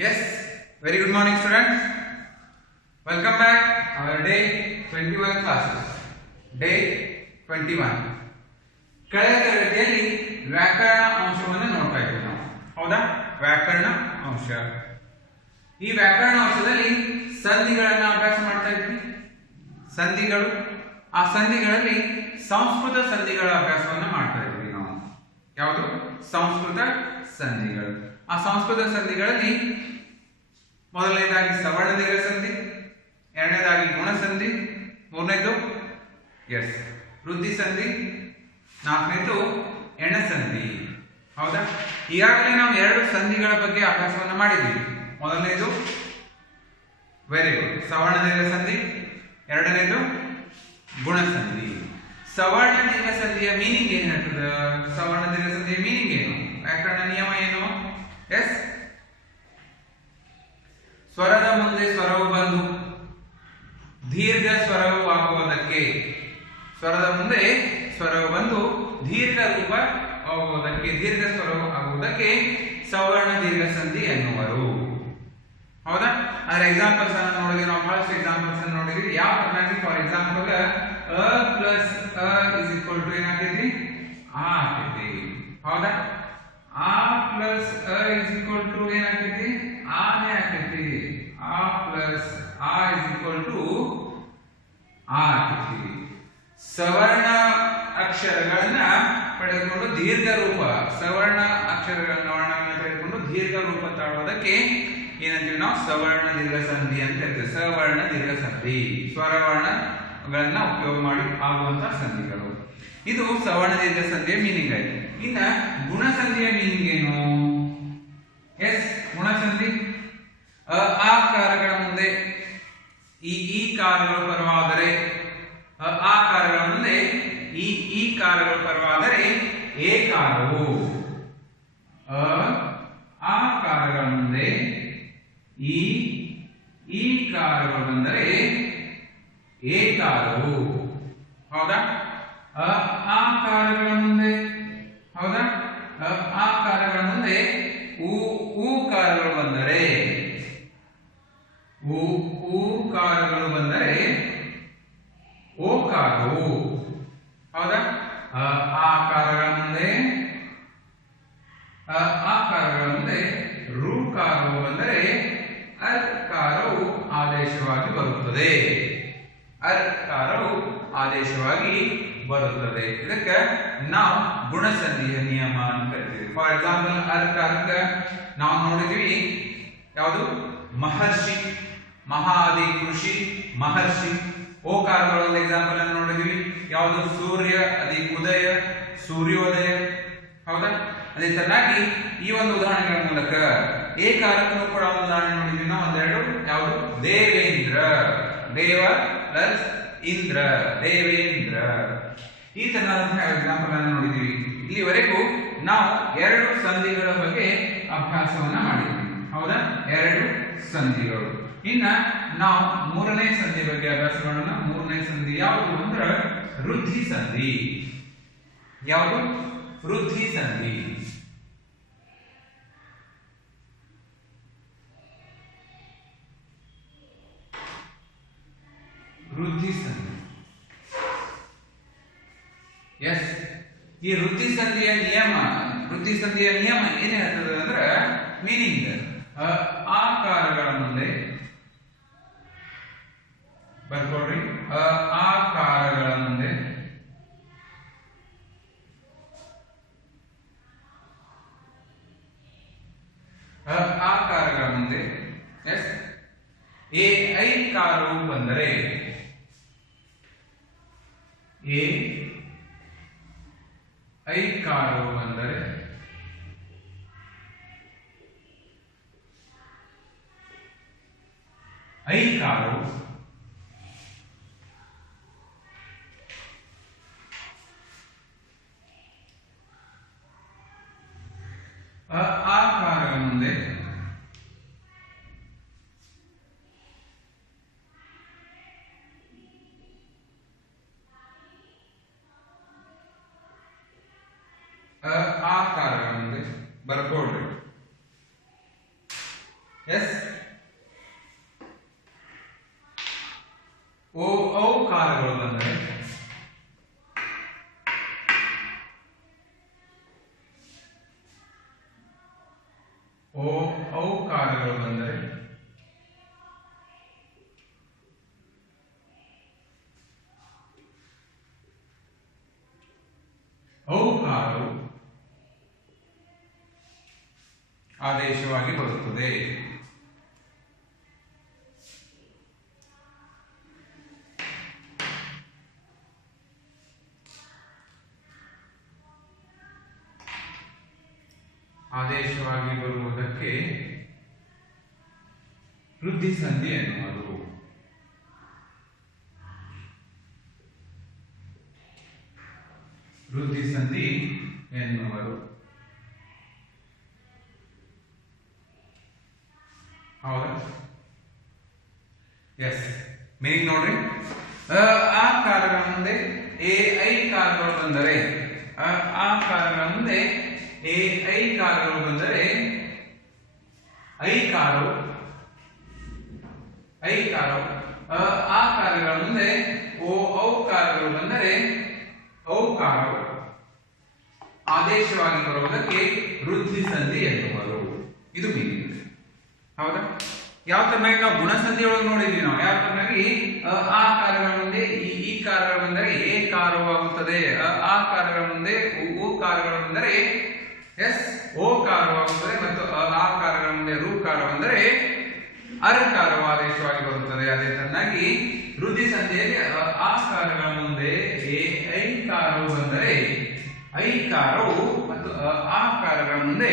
Yes, very good morning students. Welcome back our day 21 classes. Day 21. ಕಳೆದ ತರಗತಿಯಲ್ಲಿ ವ್ಯಾಕರಣ ಅಂಶವನ್ನು ನೋಡ್ತಾ ಇದ್ದೀವಿ ನಾವು. ಹೌದಾ? ವ್ಯಾಕರಣ ಅಂಶ. ಈ ವ್ಯಾಕರಣ ಅಂಶದಲ್ಲಿ ಸಂಧಿಗಳನ್ನ ಅಭ್ಯಾಸ ಮಾಡ್ತಾ ಇದ್ವಿ. ಸಂಧಿಗಳು, ಆ ಸಂಧಿಗಳಲ್ಲಿ ಸಂಸ್ಕೃತ ಸಂಧಿಗಳ ಅಭ್ಯಾಸವನ್ನ ಮಾಡ್ತಾ ಇದ್ವಿ ನಾವು. ಯಾವುದು? ಸಂಸ್ಕೃತ ಸಂಧಿಗಳು. ಆ ಸಂಸ್ಕೃತ ಸಂಧಿಗಳಲ್ಲಿ ಮೊದಲನೇದಾಗಿ ಸವರ್ಣ ದೀರ್ಘ ಸಂಧಿ, ಎರಡನೇದಾಗಿ ಗುಣ ಸಂಧಿ, ಮೂರನೇದು ವೃದ್ಧಿ ಸಂಧಿ, ನಾಲ್ಕನೇದು ಎಣ ಸಂಧಿ. ಹೌದಾ? ಈಗಾಗಲೇ ನಾವು ಎರಡು ಸಂಧಿಗಳ ಬಗ್ಗೆ ಅಭ್ಯಾಸವನ್ನ ಮಾಡಿದ್ದೀವಿ. ಮೊದಲನೇದು ವೆರಿ ಗುಡ್ ಸವರ್ಣ ದೀರ್ಘ ಸಂಧಿ, ಎರಡನೇದು ಗುಣ ಸಂಧಿ. ಸವರ್ಣ ದೀರ್ಘ ಸಂಧಿಯ ಮೀನಿಂಗ್ ಏನು ಹೇಳ್ತದೆ? ಸವರ್ಣ ದೀರ್ಘ ಸಂಧಿಯ ಮೀನಿಂಗ್ ಏನು? ವ್ಯಾಕರಣ ನಿಯಮ ಏನು? ಎಸ್, ಸ್ವರದ ಮುಂದೆ ಸ್ವರವು ಬಂದು ದೀರ್ಘ ಸ್ವರವು ಆಗುವುದಕ್ಕೆ, ಸ್ವರದ ಮುಂದೆ ಸ್ವರವು ಬಂದು ದೀರ್ಘ ರೂಪ ಆಗುವುದಕ್ಕೆ, ದೀರ್ಘ ಸ್ವರವು ಆಗುವುದಕ್ಕೆ ಸವರ್ಣ ದೀರ್ಘ ಸಂಧಿ ಎನ್ನುವರು. ಹೌದಾ? ಅದರ ಎಕ್ಸಾಂಪಲ್ಸ್ ಅನ್ನು ನೋಡಿದ್ವಿ ನಾವು. ಬಹಳಷ್ಟು ಎಕ್ಸಾಂಪಲ್ಸ್ ಅನ್ನು ನೋಡಿದ್ವಿ. ಯಾವ ತರನಾಗಿ? ಫಾರ್ ಎಕ್ಸಾಂಪಲ್ ಅ ಪ್ಲಸ್ ಅ ಇಸ್ ಈಕ್ವಲ್ ಟು ಏನಾಗ್ತೈತಿ? ಆ ಆಗ್ತೈತಿ. ಹೌದಾ? ಆ ಪ್ಲಸ್ ಅ ಇಸ್ ಈಕ್ವಲ್ ಟು ಏನಾಗ್ತೈತಿ? ಆನೇ ಆಗ್ತೈತಿ. ಆ ಪ್ಲಸ್ ಆ ಇಸ್ ಈಕ್ವಲ್ ಟು ಆ ಆಗ್ತೈತಿ. ಸವರ್ಣ ಅಕ್ಷರಗಳನ್ನ ಪಡೆದುಕೊಂಡು ದೀರ್ಘ ರೂಪ, ಸವರ್ಣ ಅಕ್ಷರಗಳನ್ನ ವರ್ಣಗಳನ್ನ ಪಡೆದುಕೊಂಡು ದೀರ್ಘ ರೂಪ ತಾಳುವುದಕ್ಕೆ ಏನಂತೀವಿ ನಾವು? ಸವರ್ಣ ದೀರ್ಘ ಸಂಧಿ ಅಂತ ಹೇಳ್ತೇವೆ. ಸವರ್ಣ ದೀರ್ಘ ಸಂಧಿ, ಸ್ವರವರ್ಣಗಳನ್ನ ಉಪಯೋಗ ಮಾಡಿ ಆಗುವಂತಹ ಸಂಧಿಗಳು. ಇದು ಸವರ್ಣ ದೀರ್ಘ ಸಂಧಿಯ ಮೀನಿಂಗ್ ಆಯ್ತು. ಇನ್ನ ಗುಣ ಸಂಧಿಯ ಮೀನಿಂಗ್ ಏನು? ಎಸ್, ಗುಣ ಸಂಧಿ ಆ ಕಾರಗಳ ಮುಂದೆ ಈ ಕಾರಗಳು ಪರವಾದರೆ, ಆ ಕಾರಗಳ ಮುಂದೆ ಈ ಕಾರಗಳು ಪರವಾದರೆ ಏ ಕಾರವು, ಆ ಕಾರಗಳ ಮುಂದೆ ಈ ಕಾರಗಳು ಬಂದರೆ ಏ ಕಾರವು. ಹೌದಾ? ಆ ಕಾರಗಳ ಮುಂದೆ, ಹೌದಾ, ಆ ಕಾರಗಳ ಮುಂದೆ ಊ ಕಾರಗಳು ಬಂದರೆ, ಊ ಕಾರಗಳು ಬಂದರೆ ಓ ಕಾರವು. ಹೌದಾ? ಆ ಕಾರಗಳ ಮುಂದೆ, ಆ ಕಾರಗಳ ಮುಂದೆ ರು ಕಾರವು ಬಂದರೆ ಅರ್ ಕಾರವು ಆದೇಶವಾಗಿ ಬರುತ್ತದೆ. ಅರ್ ಕಾರವು ಆದೇಶವಾಗಿ ಬರುತ್ತದೆ. ಇದಕ್ಕೆ ನಾವು ಗುಣಸಂಧಿಯ ನಿಯಮ ಅಂತ ಕರಿತೀವಿ. ಫಾರ್ ಎಕ್ಸಾಂಪಲ್ ಅರ್ ಕಾರಕ್ಕೆ ನಾವು ನೋಡಿದ್ವಿ ಯಾವುದು? ಮಹರ್ಷಿ, ಮಹಾದಿ ಕೃಷಿ, ಮಹರ್ಷಿ. ಓ ಕಾರಗಳ ಒಂದು ಎಕ್ಸಾಂಪಲ್ ಅನ್ನು ನೋಡಿದ್ವಿ. ಯಾವುದು? ಸೂರ್ಯ ಅದಿ ಉದಯ, ಸೂರ್ಯೋದಯ. ಹೌದಾ? ಅದೇ ತರನಾಗಿ ಈ ಒಂದು ಉದಾಹರಣೆಗಳ ಮೂಲಕ ಏ ಕಾರಕ್ಕೂ ಕೂಡ ಒಂದು ಉದಾಹರಣೆ ನೋಡಿದ್ವಿ ನಾವು. ಒಂದೆರಡು ಯಾವುದು? ದೇವೇಂದ್ರ, ದೇವ ಪ್ಲಸ್ ಇಂದ್ರ, ದೇವೇಂದ್ರ. ಈ ತರನಾದಂತಹ ಎಕ್ಸಾಂಪಲ್ ಅನ್ನು ನೋಡಿದ್ವಿ. ಇಲ್ಲಿವರೆಗೂ ನಾವು ಎರಡು ಸಂಧಿಗಳ ಬಗ್ಗೆ ಅಭ್ಯಾಸವನ್ನ ಮಾಡಿದ್ವಿ. ಹೌದಾ? ಎರಡು ಸಂಧಿಗಳು. ಇನ್ನ ನಾವು ಮೂರನೇ ಸಂಧಿ ಬಗ್ಗೆ ಅಭ್ಯಾಸ ಮಾಡೋಣ. ಮೂರನೇ ಸಂಧಿ ಯಾವುದು ಅಂದ್ರೆ ವೃದ್ಧಿ ಸಂಧಿ. ಯಾವುದು? ವೃದ್ಧಿ ಸಂಧಿ. ವೃದ್ಧಿ ಸಂಧಿ. ಎಸ್, ಈ ವೃದ್ಧಿ ಸಂಧಿಯ ನಿಯಮ, ವೃದ್ಧಿ ಸಂಧಿಯ ನಿಯಮ ಏನ್ ಹೇಳ್ತದೆ ಅಂದ್ರೆ ಮೀನಿಂಗ್ ಆ ಕಾರಗಳ ಮುಂದೆ ಬರ್ಕೊಡ್ರಿ. ಆ ಕಾರಗಳ ಮುಂದೆ ಆ ಕಾರಗಳ ಮುಂದೆ ಎಸ್ ಐ ಕಾರವು ಬಂದರೆ, ಐ ಕಾರವು ಬಂದರೆ ಐ ಕಾರವು ಆ ಕಾರಗಳ ಮುಂದೆ ಆ ಕಾರಗಳ ಮುಂದೆ ಬರ್ಕೊಳ್ರಿ. ಎಸ್ ಓ ಔಕಾರಗಳು ಬಂದರೆ ಔಕಾರಗಳು ಬಂದರೆ ಔಕಾರವು ಆದೇಶವಾಗಿ ಬರುತ್ತದೆ. ಆದೇಶವಾಗಿ ಬರುವುದಕ್ಕೆ ವೃದ್ಧಿ ಸಂಧಿ ಎನ್ನುವರು. ವೃದ್ಧಿ ಸಂಧಿ ಎನ್ನುವರು. ಹೌದಾ? ಎಸ್, ಮೀನಿಂಗ್ ನೋಡ್ರಿ. ಆ ಕಾರಗಳ ಮುಂದೆ ಐ ಕಾರಗಳು ಬಂದರೆ, ಆ ಕಾರಗಳ ಮುಂದೆ ಐ ಕಾರಗಳು ಬಂದರೆ ಐಕಾರವು ಆ ಕಾರಗಳ ಮುಂದೆ ಔಕಾರಗಳು ಬಂದರೆ ಔಕಾರವು ಆದೇಶವಾಗಿ ಬರುವುದಕ್ಕೆ ವೃದ್ಧಿ ಸಂಧಿ ಎನ್ನುವರು. ಇದು ಮೀನಿಂಗ್. ಹೌದಾ? ಯಾವ ತರನಾಗಿ ನಾವು ಗುಣಸಂಧಿ ಒಳಗೆ ನೋಡಿದ್ವಿ. ನಾವು ಯಾವ ತರನಾಗಿ ಆ ಕಾರಗಳ ಮುಂದೆ ಈ ಕಾರಗಳು ಬಂದರೆ ಏ ಕಾರವಾಗುತ್ತದೆ, ಆ ಕಾರಗಳ ಮುಂದೆ ಉ ಕಾರಗಳು ಬಂದರೆ ಎಸ್ ಓ ಕಾರವಾಗುತ್ತದೆ, ಮತ್ತು ಆ ಕಾರಗಳ ಮುಂದೆ ರು ಕಾರ ಬಂದರೆ ಅರ್ಕಾರವು ಆದೇಶವಾಗಿ ಬರುತ್ತದೆ. ಅದೇ ತರನಾಗಿ ವೃದ್ಧಿ ಸಂಧಿಯಲ್ಲಿ ಆ ಕಾರಗಳ ಮುಂದೆ ಐ ಕಾರವು ಬಂದರೆ ಐಕಾರವು, ಮತ್ತು ಆ ಕಾರಗಳ ಮುಂದೆ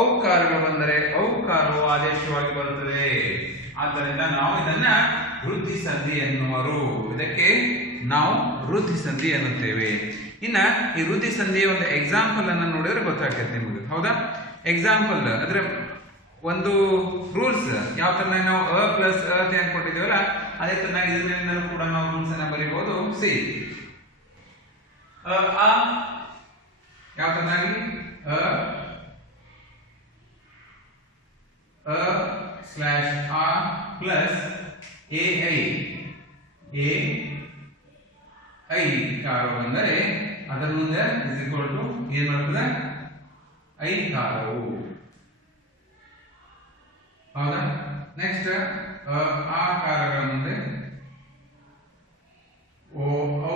ಔಕಾರಗಳು ಬಂದರೆ ಔಕಾರವು ಆದೇಶವಾಗಿ ಬರುತ್ತದೆ. ಆದ್ದರಿಂದ ನಾವು ಇದನ್ನ ವೃದ್ಧಿ ಸಂಧಿ ಎನ್ನುವರು. ಇದಕ್ಕೆ ನಾವು ವೃದ್ಧಿ ಸಂಧಿ ಎನ್ನುತ್ತೇವೆ. ಇನ್ನ ಈ ವೃದ್ಧಿ ಸಂಧಿಯ ಒಂದು ಎಕ್ಸಾಂಪಲ್ ಅನ್ನು ನೋಡಿದ್ರೆ ಗೊತ್ತಾಗ್ತದೆ ನಿಮಗೆ. ಹೌದಾ? ಎಕ್ಸಾಂಪಲ್ ಅಂದ್ರೆ ಒಂದು ರೂಲ್ಸ್ ಯಾವ ತರ ನಾವು ಪ್ಲಸ್ ಅಂತ ಕೊಟ್ಟಿದ್ದೀವಲ್ಲ, ಅದೇ ತರನಾಗಿ ಇದರಿಂದಲೂ ಕೂಡ ನಾವು ರೂಲ್ಸ್ ಅನ್ನ ಬರೀಬಹುದು. ಸಿ ಯಾವ ತರನಾಗಿ ಸ್ಲ್ಯಾಶ್ ಆ ಪ್ಲಸ್ ಐ ಕಾರವು ಬಂದರೆ ಅದರ ಮುಂದೆ ಇಸ್ ಈಕ್ವಲ್ ಟು ಏನ್ ಬರ್ತದೆ? ಐ ಕಾರವು. ಹೌದಾ? ನೆಕ್ಸ್ಟ್ ಆ ಕಾರಗಳ ಮುಂದೆ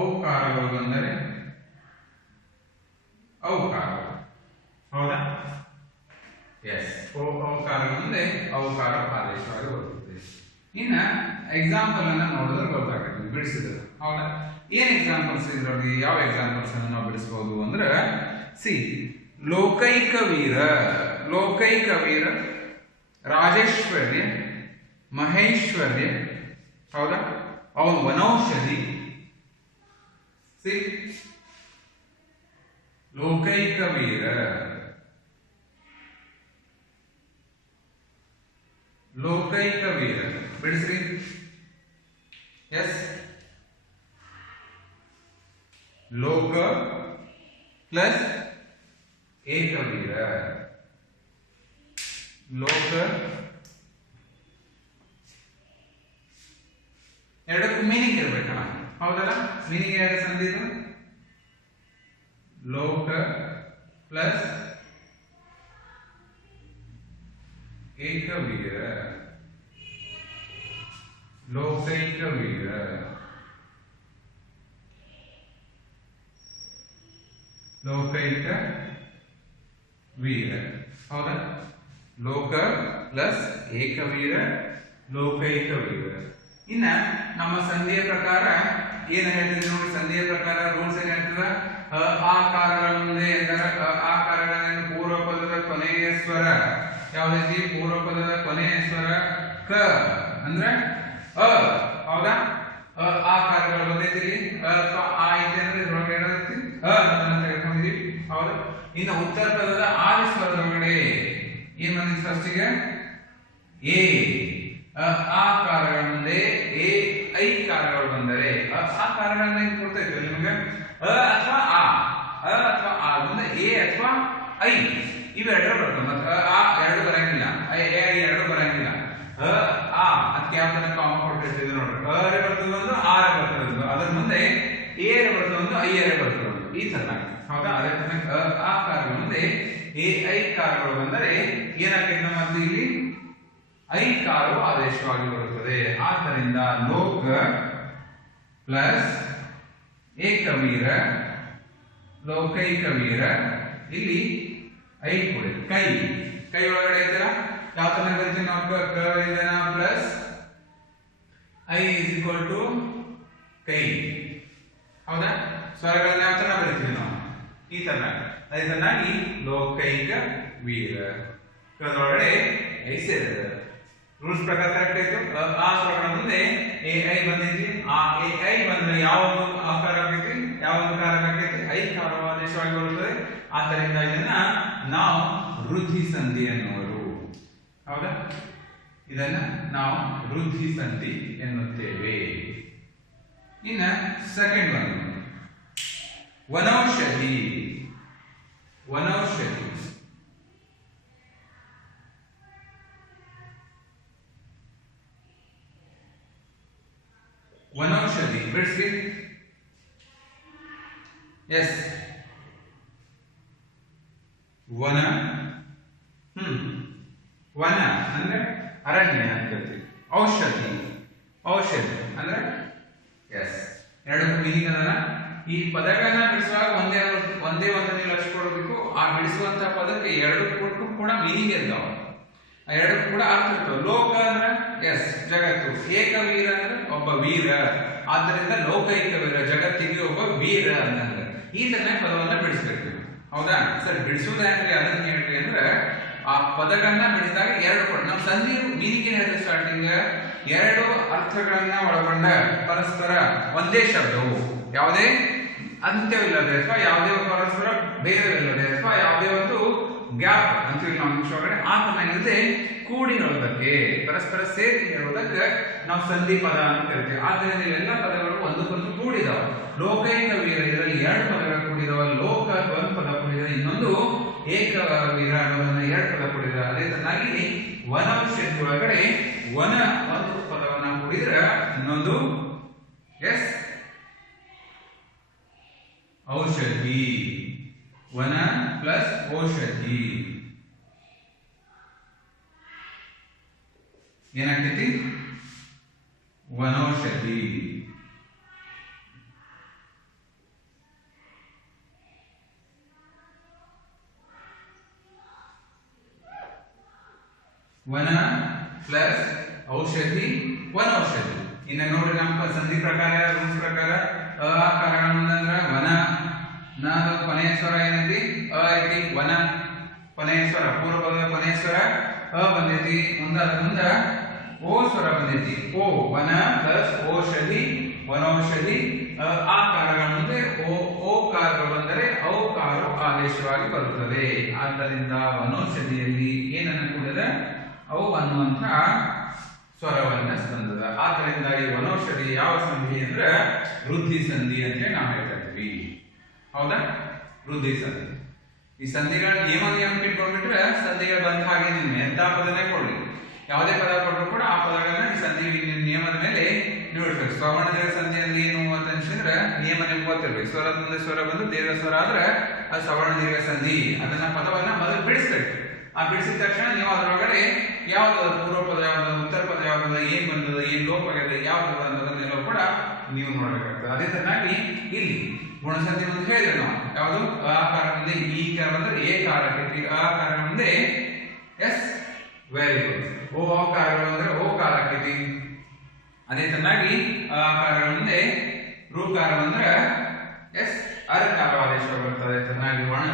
ಔಕಾರಗಳು ಬಂದರೆ ಔಕಾರವು. ಹೌದಾ? ಎಸ್, ಔಕಾರಗಳ ಮುಂದೆ ಔಕಾರ ಆದೇಶವಾಗಿ ಬರುತ್ತದೆ. ಇನ್ನ ಎಕ್ಸಾಂಪಲ್ ಅನ್ನ ನೋಡಿದ್ರೆ ಗೊತ್ತಾಗುತ್ತೆ ಬಿಡಿಸಿದ್ರೆ. ಹೌದಾ? ಏನ್ ಎಕ್ಸಾಂಪಲ್ಸ್ ಇದ್ರೊಳಗೆ ಯಾವ ಎಕ್ಸಾಂಪಲ್ಸ್ ಅನ್ನು ನಾವು ಬಿಡಿಸಬಹುದು ಅಂದ್ರೆ, ಸಿ ಲೋಕೈಕ ವೀರ ರಾಜೇಶ್ವರ್ಯ ಮಹೇಶ್ವರ್ಯ. ಹೌದಾ? ಅವನು ವನೌಷಧಿ. ಸಿ ಲೋಕೈಕ ವೀರ ಬಿಡಿಸ್ರಿ. ಎಸ್, ಲೋಕ ಪ್ಲಸ್ ಏಕವೀರ. ಲೋಕ ಎರಡಕ್ಕೂ ಮೀನಿಂಗ್ ಇರ್ಬೇಕಲ್ಲ. ಹೌದಲ್ಲ? ಮೀನಿಂಗ್ ಎರಡು ಸಂಧಿದು. ಲೋಕ ಪ್ಲಸ್ ಏಕವೀರ, ಲೋಕೈಕ ವೀರ. ಲೋಕೈಕ ವೀರ. ಹೌದಾ? ಲೋಕ ಪ್ಲಸ್ ಏಕವೀರ, ಲೋಕೈಕ ವೀರ. ಇನ್ನ ನಮ್ಮ ಸಂಧಿಯ ಪ್ರಕಾರ ಏನ್ ಹೇಳ್ತಿದ್ವಿ ನೋಡಿ. ಸಂಧಿಯ ಪ್ರಕಾರ ರೂಲ್ಸ್ ಏನ್ ಹೇಳ್ತದ? ಆ ಕಾರಗಳ ಮುಂದೆ ಆ ಕಾರಗಳ ಪೂರ್ವ ಪದದ ಕೊನೆಯ ಸ್ವರ ಯಾವ್ದೈತಿ? ಪೂರ್ವ ಪದದ ಕೊನೆಯ ಸ್ವರ ಕ ಅಂದ್ರೆ ಹೌದಾ? ಆ ಕಾರಗಳು ಬಂದೈತಿ. ಅಥವಾ ಆ ಐತಿ ಅಂದ್ರೆ ಇದ್ರೊಳಗೆ ಏನೈತಿ? ಅಂತ ಹೇಳ್ಕೊಂಡಿದೀವಿ. ಹೌದಾ? ಇನ್ನು ಉತ್ತರ ಪದದ ಆದಿ ಸ್ವರದೊಳಗಡೆ ಏನ್ ಬಂದಿದೆ? ಫಸ್ಟಿಗೆ ಎ. ಆ ಕಾರಗಳ ಮುಂದೆ ಐ ಕಾರಗಳು ಬಂದರೆ ಆ ಕಾರಗಳನ್ನ ಏನ್ ಕೊಡ್ತಾ ಇದ್ವಿ ನಿಮಗೆ? ಅಥವಾ ಆ ಮುಂದೆ ಎ ಅಥವಾ ಐ ಇವೆರಡರ ಬರ್ತವೆ. ಮತ್ತೆ ಆ ಎರಡು ಬರಂಗಿಲ್ಲ, ಎರಡು ಹೇಳ್ತಿದ್ವಿ ನೋಡ್ರಿ. ಅರೆ ಬರ್ತದೆ ಒಂದು, ಆರೆ ಬರ್ತದೆ ಒಂದು, ಅದ್ರ ಮುಂದೆ ಏರೆ ಬರ್ತದೆ ಒಂದು, ಐಯರೆ ಬರ್ತದೆ ಒಂದು, ಈ ತರ. ಹೌದಾ? ಅದೇ ತರ ಆ ಕಾರಗಳ ಮುಂದೆ ಎ ಐ ಕಾರಗಳು ಬಂದರೆ ಏನಾಗ್ತದೆ ನಮ್ಮದು ಇಲ್ಲಿ ಐಕಾರವು ಆದೇಶವಾಗಿ ಬರುತ್ತದೆ. ಆದ್ದರಿಂದ ಲೋಕ ಪ್ಲಸ್ ಏಕವೀರ ಲೋಕೈಕವೀರ, ಇಲ್ಲಿ ಐ ಕೂಡ ಕೈ, ಕೈ ಒಳಗಡೆ ಐತಲ್ಲ ಯಾವ ತರ ಬರೀತೀವಿ ನಾವು, plus I is equal to ಕೈ. ಹೌದಾ? ಸ್ವರಗಳನ್ನ ಯಾವ ತರ ಬರೀತೀವಿ ನಾವು, ಈ ತರ. ಅದೇ ತರನಾಗಿ ಲೋಕೈಕ ವೀರ ಒಳಗಡೆ ಐ ಸೇರಿದೆ. ರೂಲ್ಸ್ ಪ್ರಕಾರ ಕರೆಕ್ಟ್ ಆಯ್ತು. ಆ ಸ್ವರಗಳ ಮುಂದೆ ಎ ಐ ಬಂದೈತಿ. ಆ ಎ ಐ ಬಂದ್ರೆ ಯಾವ ಒಂದು ಆಕಾರ ಆಗೈತಿ, ಯಾವ ಒಂದು ಕಾರಕ ಆಗೈತಿ, ಐಕಾರ ಆದೇಶವಾಗಿ ಬರುತ್ತದೆ. ಆದ್ದರಿಂದ ಇದನ್ನ ನಾವು ವೃದ್ಧಿ ಸಂಧಿ ಎನ್ನುವರು. ಹೌದಾ? ಇದನ್ನ ನಾವು ವೃದ್ಧಿ ಸಂಧಿ ಎನ್ನುತ್ತೇವೆ. ಇನ್ನ ಸೆಕೆಂಡ್ ಒಂದು ವನೌಷಧಿ. ವನೌಷಧಿ ವನೌಷಧಿ ಬಿಡಿಸಿ. ಎಸ್, ವನ, ವನ ಅಂದ್ರೆ ಅರಣ್ಯ ಅಂತ ಹೇಳ್ತೀವಿ. ಔಷಧಿ, ಔಷಧಿ ಅಂದ್ರೆ ಎಸ್, ಎರಡು ಮೀನಿಂಗ್ ಅದನ್ನ. ಈ ಪದಗಳನ್ನ ಬಿಡಿಸುವಾಗ ಒಂದೇ ಒಂದು ನೀವು ಲಕ್ಷ್ಯ ಕೊಡಬೇಕು. ಆ ಬಿಡಿಸುವಂತ ಪದಕ್ಕೆ ಎರಡು ಕೂಡ ಮೀನಿಂಗ್ ಇರ್ತಾವ, ಆ ಎರಡು ಕೂಡ ಅರ್ಥ ಇರ್ತಾವ. ಲೋಕ ಅಂದ್ರೆ ಎಸ್ ಜಗತ್ತು, ಏಕವೀರ ಅಂದ್ರೆ ಒಬ್ಬ ವೀರ, ಆದ್ದರಿಂದ ಲೋಕೈಕ ವೀರ, ಜಗತ್ತಿಗೆ ಒಬ್ಬ ವೀರ ಅಂತಂದ್ರೆ ಈ ತರ ಪದವನ್ನ ಬಿಡಿಸ್ಬೇಕು. ಹೌದಾ ಸರ್? ಬಿಡಿಸುವುದಾಗ್ಲಿ ಅದನ್ನ ಹೇಳ್ರಿ ಅಂದ್ರೆ ಆ ಪದಗಳನ್ನ ಬಿಡಿಸಿದಾಗ ಎರಡು ಕೂಡ ನಮ್ಮ ಸಂಧಿ ಮೀನಿಂಗ್ ಹೇಳಿದ್ರೆ ಸ್ಟಾರ್ಟಿಂಗ್ ಎರಡು ಅರ್ಥಗಳನ್ನ ಒಳಗೊಂಡ ಪರಸ್ಪರ ಒಂದೇ ಶಬ್ದವು, ಯಾವುದೇ ಅಂತ್ಯವಿಲ್ಲದೆ ಅಥವಾ ಯಾವುದೇ ಪರಸ್ಪರ ಭೇದವಿಲ್ಲದೆ ಅಥವಾ ಯಾವುದೇ ಒಂದು ಗ್ಯಾಪ್ ಅಂತೀವಿ ನಾವು ಇಂಗ್ಲಿಷ್ ಒಳಗಡೆ, ಆ ತರನಾಗಿಲ್ಲದೆ ಕೂಡಿ ಹೇಳೋದಕ್ಕೆ, ಪರಸ್ಪರ ಸೇರಿ ಹೇಳೋದಕ್ಕೆ ನಾವು ಸಂಧಿ ಪದ ಅಂತ ಕರಿತೀವಿ. ಆದ್ದರಿಂದ ಇವೆಲ್ಲ ಪದಗಳು ಒಂದಕ್ಕೊಂದು ಕೂಡಿದಾವ. ಲೋಕೈಕ ವೀರ ಇದರಲ್ಲಿ ಎರಡು ಪದಗಳು ಕೂಡಿದಾವ. ಲೋಕ ಒಂದು ಪದ ಕೂಡಿದ, ಇನ್ನೊಂದು ಏಕ ವೀರ ಅನ್ನೋದನ್ನ ಎರಡು ಪದ ಕೂಡಿದ. ಅದೇ ತರನಾಗಿ ವನೌಷಧಿ ಒಳಗಡೆ ವನ ಒಂದು ಪದವನ್ನ ಕೂಡಿದ್ರೆ ಇನ್ನೊಂದು ಎಸ್ ಔಷಧಿ. ವನ ಪ್ಲಸ್ ಔಷಧಿ ಏನಾಗ್ತೈತಿ? ವನೌಷಧಿ. ವನ ಪ್ಲಸ್ ಔಷಧಿ, ವನೌಷಧಿ. ಇನ್ನ ನೋಡ್ರಿ ನಮ್ಮ ಸಂಧಿ ಪ್ರಕಾರ, ರೂಲ್ಸ್ ಪ್ರಕಾರ ಅಕಾರಗಳ ಮುಂದಂದ್ರ ವನ, ನಾದ ಕೊನೆಯ ಸ್ವರ ಏನೈತಿ ಅ ಐತಿ. ವನ ಕೊನೆಯ ಸ್ವರ, ಪೂರ್ವಪದ ಕೊನೆಯ ಸ್ವರ ಅ ಬಂದೈತಿ. ಮುಂದಾದ ಮುಂದ ಓ ಸ್ವರ ಬಂದೈತಿ. ಓ, ವನ ಪ್ಲಸ್ ಔಷಧಿ, ವನೌಷಧಿ. ಆ ಕಾರಗಳ ಮುಂದೆ ಓಕಾರಗಳು ಬಂದರೆ ಔಕಾರ ಆದೇಶವಾಗಿ ಬರುತ್ತದೆ. ಆದ್ದರಿಂದ ವನೌಷಧಿಯಲ್ಲಿ ಏನನ್ನ ಕೂಡಿದೆ? ಅವು ಅನ್ನುವಂತ ಸ್ವರವನ್ನ ತಂದದ. ಆದ್ದರಿಂದ ಈ ವನೌಷಧಿ ಯಾವ ಸಂಧಿ ಅಂದ್ರೆ ವೃದ್ಧಿ ಸಂಧಿ ಅಂತ ನಾವು ಹೇಳ್ತಾ ಇದ್ವಿ. ಹೌದಾ? ವೃದ್ಧಿ ಸಂಧಿ. ಈ ಸಂಧಿಗಳ ನಿಯಮ ಇಟ್ಕೊಂಡ್ಬಿಟ್ರೆ ಸಂಧಿಗಳು ಬಂದ ಹಾಗೆ ನಿಮ್ಗೆ ಎಂತ ಪದನೇ ಕೊಡ್ಲಿ, ಯಾವುದೇ ಪದ ಕೊಟ್ಟರು ಕೂಡ ಆ ಪದಗಳನ್ನ ಈ ಸಂಧಿ ನಿಯಮದ ಮೇಲೆ ನೋಡ್ಬೇಕು. ಶ್ರವಣ ದೀರ್ಘ ಸಂಧಿಯಲ್ಲಿ ಏನು ಅಂತ ಅನ್ಸಿದ್ರೆ ನಿಯಮ ನಿಮ್ಗೆ ಗೊತ್ತಿರ್ಬೇಕು. ಸ್ವರದ ಮುಂದೆ ಸ್ವರ ಬಂದು ದೀರ್ಘ ಸ್ವರ ಆದ್ರೆ ಅದು ಶ್ರವಣ ದೀರ್ಘ ಸಂಧಿ. ಅದನ್ನ ಪದವನ್ನ ಮೊದಲು ಬಿಡಿಸ್ಬೇಕು. ಆ ಬಿಡಿಸಿದ ತಕ್ಷಣ ನೀವು ಅದರೊಳಗಡೆ ಯಾವ್ದು ಪೂರ್ವ ಪದ ಯಾವ್ದು, ಉತ್ತರ ಪದ ಯಾವ್ದು, ಏನ್ ಬಂದದ, ಏನ್ ಲೋಪ ಆಗಿದೆ, ಯಾವ್ದು ಅನ್ನೋದನ್ನೆಲ್ಲ ಕೂಡ ನೀವು ನೋಡ್ಬೇಕಾಗ್ತದೆ. ಅದೇ ತರನಾಗಿ ಇಲ್ಲಿ ಗುಣಸಂಧಿ ಮುಂದೆ ಹೇಳಿದ್ರೆ ನಾವು ಯಾವುದು ಆ ಕಾರ ಮುಂದೆ ಈ ಕಾರ ಬಂದ್ರೆ ಏ ಕಾರ ಆಕೈತಿ. ಆ ಕಾರ ಮುಂದೆ ಎಸ್ ವೆರಿ ಗುಡ್. ಓ ಕಾರಗಳು ಅಂದ್ರೆ ಓ ಕಾರ ಆಕೈತಿ. ಅದೇ ತರನಾಗಿ ಆ ಕಾರಗಳ ಮುಂದೆ ಋಕಾರ ಬಂದ್ರೆ ಎಸ್ ಅರಕಾರ ಆದೇಶ ಬರ್ತದೆ. ತರನಾಗಿ ಒಣ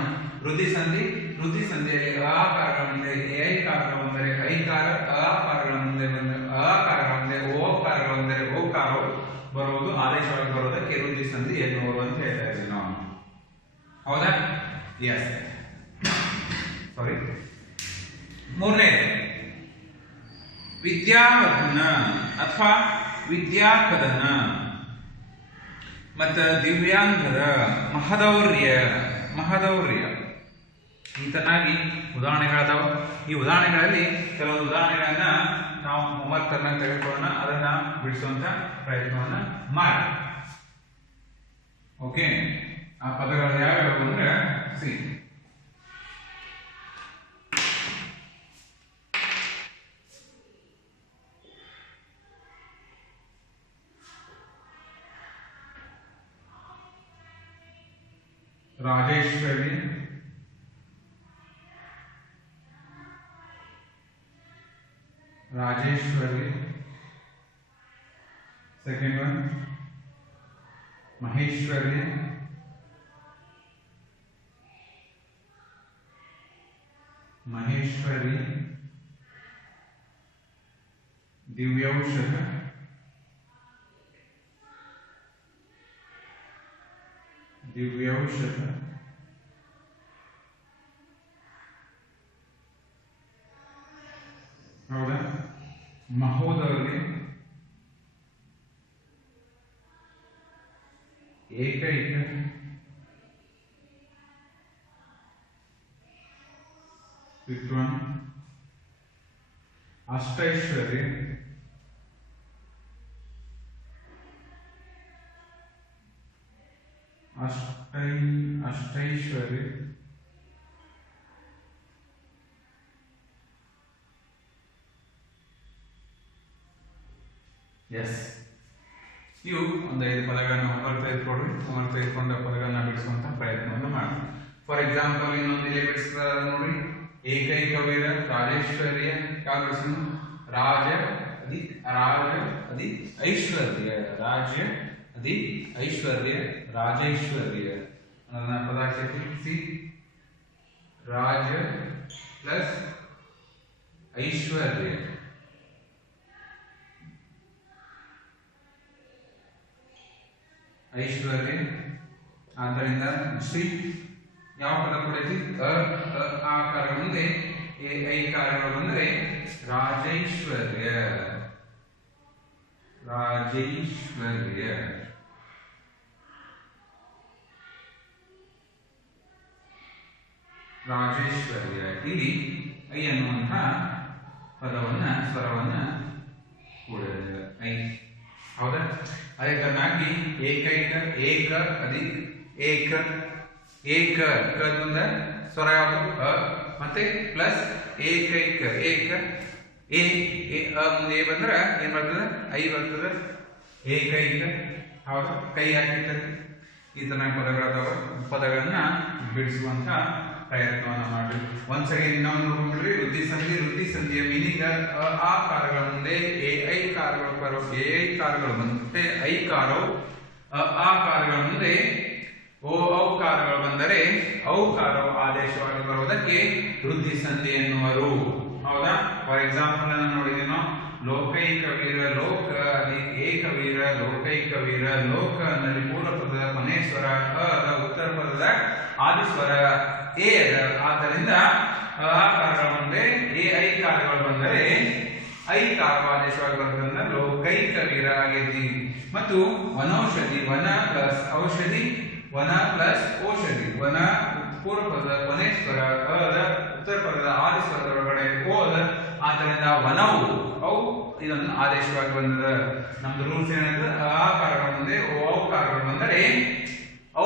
ವೃದ್ಧಿ ಸಂಧಿ. ವೃದ್ಧಿ ಸಂಧಿಯಲ್ಲಿ ಆ ಕಾರಗಳ ಮುಂದೆ ಐ ಕಾರಗಳು ಬಂದರೆ ಐಕಾರ, ಆ ಕಾರಗಳ ಮುಂದೆ ಬಂದರೆ ಆ ಕಾರಗಳ ಮುಂದೆ ಓ ಕಾರಗಳು ಬಂದರೆ ಓಕಾರ ಬರುವುದು, ಆದೇಶವಾಗಿ ಬರುವುದಕ್ಕೆ ವೃದ್ಧಿ ಸಂಧಿ ಎನ್ನುವರು ಅಂತ ಹೇಳ್ತಾ ಇದ್ದೀವಿ ನಾವು. ಹೌದಾ? ಎಸ್, ಸಾರಿ. ಮೂರನೇದು ವಿದ್ಯಾವರ್ಧನ ಅಥವಾ ವಿದ್ಯಾಕದನ ಮತ್ತು ದಿವ್ಯಾಂಗದ ಮಹದೌರ್ಯ. ಮಹದೌರ್ಯ ಈ ತರನಾಗಿ ಉದಾಹರಣೆಗಳದಾವ. ಈ ಉದಾಹರಣೆಗಳಲ್ಲಿ ಕೆಲವೊಂದು ಉದಾಹರಣೆಗಳನ್ನ ನಾವು ಹೋಮ್ವರ್ಕ್ ಅನ್ನ ತೆಗೆದುಕೊಳ್ಳೋಣ, ಅದನ್ನ ಬಿಡಿಸುವಂತ ಪ್ರಯತ್ನವನ್ನ ಮಾಡಿ. ಓಕೆ, ಆ ಪದಗಳು ಯಾವ್ಯಾವ ಅಂದ್ರೆ ಸಿ ರಾಜೇಶ್ವರಿ, ರಾಜೇಶ್ವರಿ. ಸೆಕೆಂಡ್ ಒನ್ ಮಹೇಶ್ವರಿ, ಮಹೇಶ್ವರಿ. ದಿವ್ಯೌಷಧ, ದಿವ್ಯೌಷಧ. ಹೌದಾ? ಮಹೋದರಿ, ಏಕೈಕ. ವಿದ್ವಾನ್, ಅಷ್ಟೈಶ್ವರ್ಯ, ಅಷ್ಟೈಶ್ವರ್ಯ. ಎಸ್, ಇವು ಒಂದು 5 ಪದಗಳನ್ನು ಹೋಮ್ವರ್ಕ್ ತೆಗೆದುಕೊಡ್ರಿ. ಹೋಮ್ವರ್ಕ್ ತೆಗೆದುಕೊಂಡ ಪದಗಳನ್ನ ಬಿಡಿಸುವಂತ ಪ್ರಯತ್ನವನ್ನು ಮಾಡಿ. ಫಾರ್ ಎಕ್ಸಾಂಪಲ್ ಇನ್ನೊಂದು ಇಲ್ಲಿ ಬಿಡಿಸ್ತಾರೆ ನೋಡಿ. ಏಕೈಕ ವೀರ ರಾಜೇಶ್ವರ್ಯ. ಯಾವ ಬಿಡಿಸೋಣ? ರಾಜ ಅದಿ ಐಶ್ವರ್ಯ, ರಾಜ್ಯ ಅದಿ ಐಶ್ವರ್ಯ, ರಾಜೈಶ್ವರ್ಯ ಅನ್ನೋದನ್ನ ಪದ ಹಾಕ್ತೀವಿ. ಸಿ ರಾಜ ಪ್ಲಸ್ ಐಶ್ವರ್ಯ, ಐಶ್ವರ್ಯ. ಆದ್ದರಿಂದ ಶ್ರೀ ಯಾವ ಪದ ಕೊಡೈತಿ? ಆಕಾರ ಮುಂದೆ ಐಕಾರಗಳು ಬಂದರೆ ರಾಜೈಶ್ವರ್ಯ, ರಾಜೈಶ್ವರ್ಯ. ರಾಜೇಶ್ವರ್ಯ. ಇಲ್ಲಿ ಐ ಅನ್ನುವಂತಹ ಪದವನ್ನ ಸ್ವರವನ್ನ ಕೂಡಿದೆ ಐ. ಹೌದಾ? ಅದೇ ತರನಾಗಿ ಏಕೈಕ, ಏಕ ಅದಿ ಏಕ, ಏಕ ಕದಿಂದ ಸ್ವರ ಯಾವುದು? ಅ. ಮತ್ತೆ ಪ್ಲಸ್ ಏಕೈಕ, ಏಕ ಎ ಮುಂದೆ ಎ ಬಂದ್ರೆ ಏನ್ ಬರ್ತದೆ? ಐ ಬರ್ತದೆ. ಏಕೈಕ. ಹೌದು, ಕೈ ಹಾಕಿರ್ತದೆ. ಈ ತರ ಪದಗಳನ್ನ ಬಿಡಿಸುವಂತ ಪ್ರಯತ್ನವನ್ನ ಮಾಡಿ. ಒಂದ್ಸರಿ ನಾವು ನೋಡ್ಕೊಂಡ್ರಿ ವೃದ್ಧಿ ಸಂಧಿ. ವೃದ್ಧಿ ಸಂಧಿಯ ಮೀನಿಂಗ್ ಆಕಾರಗಳ ಮುಂದೆ ಐಕಾರಗಳು ಬರೋ, ಐಕಾರಗಳು ಬಂದ್ರೆ ಐಕಾರವು ಆಕಾರಗಳ ಮುಂದೆ ಔಕಾರಗಳು ಬಂದರೆ ಔಕಾರವು ಆದೇಶವಾಗಿ ಬರುವುದಕ್ಕೆ ವೃದ್ಧಿ ಸಂಧಿ ಎನ್ನುವರು. ಹೌದಾ? ಫಾರ್ ಎಕ್ಸಾಂಪಲ್ ಅನ್ನು ನೋಡಿದ್ವಿ ನಾವು. ಲೋಕೈಕ ವೀರ, ಲೋಕ ಅದಿ ಏಕವೀರ, ಲೋಕೈಕ ವೀರ. ಲೋಕ ಅಂದರೆ ಪೂರ್ವ ಪದದ ಕೊನೆ ಸ್ವರ ಅ, ಉತ್ತರ ಪದದ ಆದಿಸ್ವರ ಎ. ಆದ್ದರಿಂದ ಆಕಾರಗಳ ಮುಂದೆ ಐಕಾರಗಳು ಬಂದರೆ ಐಕಾರ ಆದೇಶವಾಗಿ ಬರುವುದರಿಂದ ಲೋಕೈಕ ವೀರ ಆಗೈತಿ. ಮತ್ತು ವನೌಷಧಿ, ವನ ಪ್ಲಸ್ ಔಷಧಿ, ವನ ಪ್ಲಸ್ ಔಷಧಿ. ವನ ಪೂರ್ವ ಪದದ ಕೊನೆ ಸ್ವರ ಅ, ಉತ್ತರ ಪದದ ಆದಿಸ್ವರದ ಒಳಗಡೆ ಓ. ಆದ್ದರಿಂದ ವನವು ಅವು ಇದನ್ನು ಆದೇಶವಾಗಿ ಬಂದದ. ನಮ್ದು ರೂಲ್ಸ್ ಏನಂದ್ರೆ ಆಕಾರಗಳ ಮುಂದೆ ಔಕಾರಗಳು ಬಂದರೆ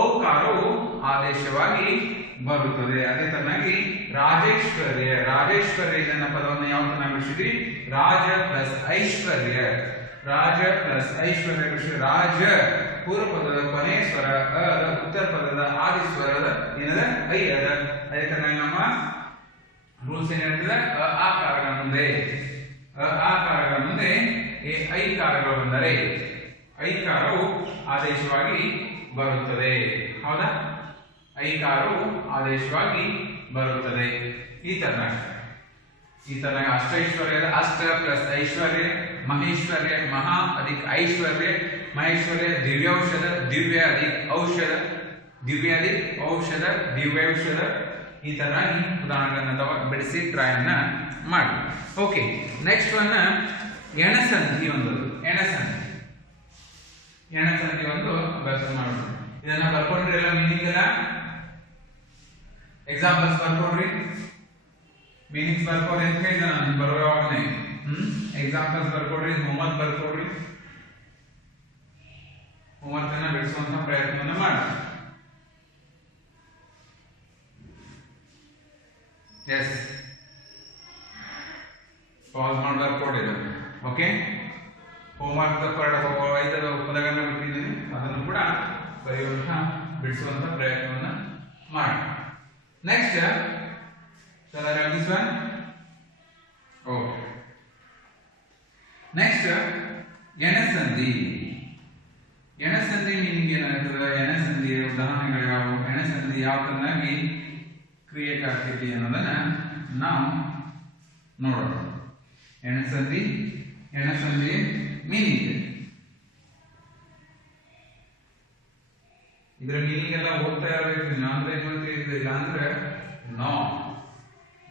ಔಕಾರವು ಆದೇಶವಾಗಿ ಬರುತ್ತದೆ. ಅದೇ ತರನಾಗಿ ರಾಜೇಶ್ವರ್ಯ. ರಾಜೇಶ್ವರ್ಯ ಇದನ್ನ ಪದವನ್ನು ಯಾವ್ದು ನಾವು ಬಿಡಿಸಿದ್ವಿ? ರಾಜ ಪ್ಲಸ್ ಐಶ್ವರ್ಯ, ರಾಜ ಪ್ಲಸ್ ಐಶ್ವರ್ಯ ಬಿಡಿಸಿ. ರಾಜ ಪೂರ್ವ ಪದದ ಕೊನೆ ಸ್ವರ ಅ, ಉತ್ತರ ಪದದ ಆದಿಸ್ವರದ ಏನದ ಐ ಅದ. ಅದೇ ತರನಾಗಿ ನಮ್ಮ ರೂಲ್ಸ್ ಏನ್ ಹೇಳ್ತದೆ? ಆಕಾರಗಳ ಮುಂದೆ ಆಕಾರಗಳ ಮುಂದೆ ಐಕಾರಗಳು ಬಂದರೆ ಐಕಾರವು ಆದೇಶವಾಗಿ ಬರುತ್ತದೆ. ಹೌದಾ? ಐಕಾರವು ಆದೇಶವಾಗಿ ಬರುತ್ತದೆ. ಈ ತರ ಅಷ್ಟೈಶ್ವರ್ಯದ ಅಷ್ಟ ಪ್ಲಸ್ ಐಶ್ವರ್ಯ, ಮಹೇಶ್ವರ್ಯ, ಮಹಾ ಅಧಿಕ್ ಐಶ್ವರ್ಯ, ಮಹೇಶ್ವರ್ಯ. ದಿವ್ಯೌಷಧ, ದಿವ್ಯ ಅಧಿಕ್ ಔಷಧ, ದಿವ್ಯ ಅಧಿಕ್ ಔಷಧ, ದಿವ್ಯೌಷಧ. ಈ ತರನಾಗಿ ಉದಾಹರಣೆಗಳನ್ನ ಬಿಡಿಸಿ ಟ್ರೈಯನ್ನ ಮಾಡಿ. ಓಕೆ, ನೆಕ್ಸ್ಟ್ ಒನ್ ಎಣಸಂಧಿ. ಒಂದು ಎಣಸಂಧಿ, ಎಣಸಂಧಿ ಒಂದು ಅಭ್ಯಾಸ ಮಾಡೋದು. ಇದನ್ನ ಬರ್ಕೊಂಡ್ರೆ ಎಲ್ಲ ಮೀನಿಂಗ್ ಎಲ್ಲ ಎಕ್ಸಾಂಪಲ್ಸ್ ಬರ್ಕೊಡ್ರಿ, ಮೀನಿಂಗ್ಸ್ ಬರ್ಕೊಡ್ರಿ ಅಂತ ಹೇಳಿದ ನಾನು ಬರುವಾಗಲೇ. ಎಕ್ಸಾಂಪಲ್ಸ್ ಬರ್ಕೊಡ್ರಿ, ಹೋಮ್ವರ್ಕ್ ಬರ್ಕೊಡ್ರಿ, ಹೋಮ್ವರ್ಕ್ ಅನ್ನ ಬಿಡಿಸುವಂತ ಪ್ರಯತ್ನವನ್ನ ಮಾಡಿ. ಎಸ್, ಪಾಸ್ ಮಾಡಿ ಬರ್ಕೊಡ್ರಿ. ಓಕೆ, ಹೋಮ್ವರ್ಕ್ 5 ಪದಗಳನ್ನ ಬಿಟ್ಟಿದ್ದೀನಿ, ಅದನ್ನು ಕೂಡ ಬರೆಯುವಂತ ಬಿಡಿಸುವಂತ ಪ್ರಯತ್ನವನ್ನ ಮಾಡಿ. Next, shall I write this one? Okay. Next, ಎಣಸಂಧಿ. ಎಣಸಂಧಿ ಮೀನಿಂಗ್ ಏನಾಗ್ತದೆ? ಎಣಸಂಧಿಯ ಉದಾಹರಣೆಗಳು ಯಾವುವು? ಎಣಸಂಧಿ ಯಾವ ತರನಾಗಿ ಕ್ರಿಯೆಗೆ ಆಗ್ತೈತಿ ಅನ್ನೋದನ್ನ ನಾವು ನೋಡೋಣ. ಎಣಸಂಧಿ ಮೀನಿಂಗ್, ಇದರ ಮೀನಿಂಗ್ ಎಲ್ಲ ಓದ್ತಾ ಇರಬೇಕು. ಅಂದ್ರೆ ಇಲ್ಲ ಅಂದ್ರೆ ನೋ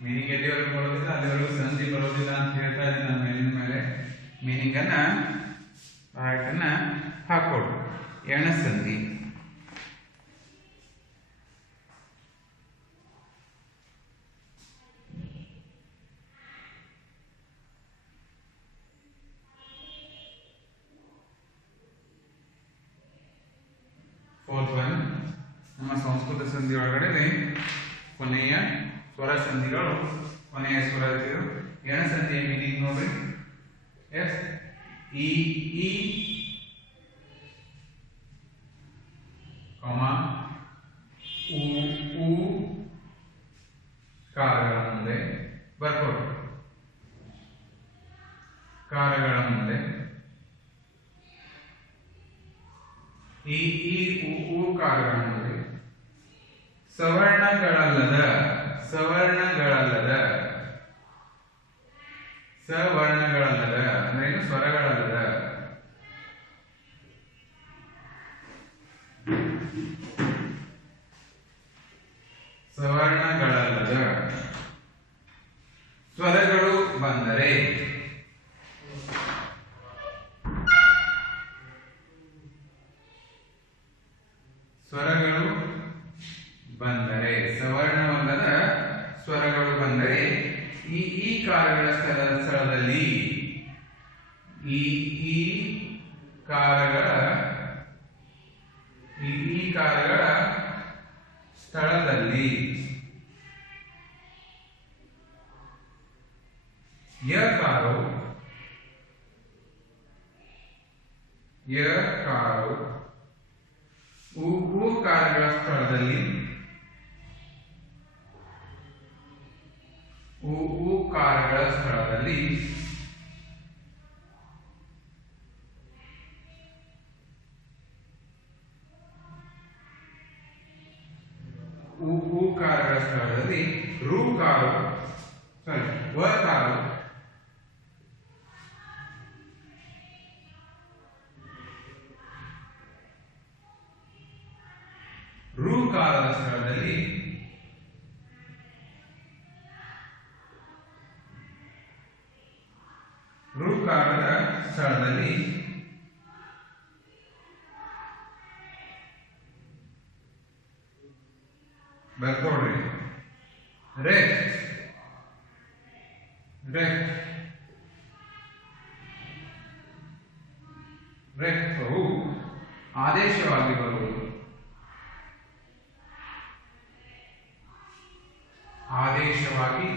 ಮೀನಿಂಗ್ ಎಲ್ಲಿವರೆಗೂ ಬರೋದಿಲ್ಲ ಅಲ್ಲಿವರೆಗೂ ಸಂಧಿ ಬರೋದಿಲ್ಲ ಅಂತ ಹೇಳ್ತಾ ಇದ್ದೀನಿ ನಾನು ಮೇಲಿನ ಮೇಲೆ. ಮೀನಿಂಗ್ ಅನ್ನ ಹಾಕೊಡು. ಎಣಸಂಧಿ, ಫೋರ್ತ್ ಒನ್, ನಮ್ಮ ಸಂಸ್ಕೃತ ಸಂಧಿ ಒಳಗಡೆ ಕೊನೆಯ ಸ್ವರ ಸಂಧಿಗಳು, ಕೊನೆಯ ಸ್ವರ ಎಣಸಂಧಿಯ ಮೀನಿಂಗ್ ನೋಡ್ರಿ. ಎಸ್, ಈ ಉ ಕಾರಗಳ ಮುಂದೆ ಬರ್ಕೊಡ್ರಿ. ಕಾರಗಳ ಮುಂದೆ ಈ ಉ ಕಾರಗಳ ಮುಂದೆ ಸವರ್ಣಗಳಲ್ಲದ ಅಂದ್ರೆ ಏನು? ಸ್ವರಗಳಲ್ಲದ. ಸವರ್ಣಗಳಲ್ಲದ ಸ್ವರಗಳು ಬಂದರೆ ಸವರ್ಣವಲ್ಲದ ಸ್ವರಗಳು ಬಂದರೆ ಈ ಕಾರಗಳ ಸ್ಥಳದಲ್ಲಿ ಈ ಕಾರಗಳ ಸ್ಥಳದಲ್ಲಿ ಯಕಾರವು ಕಾರಗಳ ಸ್ಥಳದಲ್ಲಿ ಕಾರಗಳ ಸ್ಥಳದಲ್ಲಿ ಕಾರಗಳ ಸ್ಥಳದಲ್ಲಿ ವಕಾರವು ಋಕಾರದ ಸ್ಥಳದಲ್ಲಿ ಬರ್ಕೊಡ್ರಿ. ರೆಕ್ತವು ಆದೇಶವಾಗಿ ಬರುವುದು. ಆದೇಶವಾಗಿ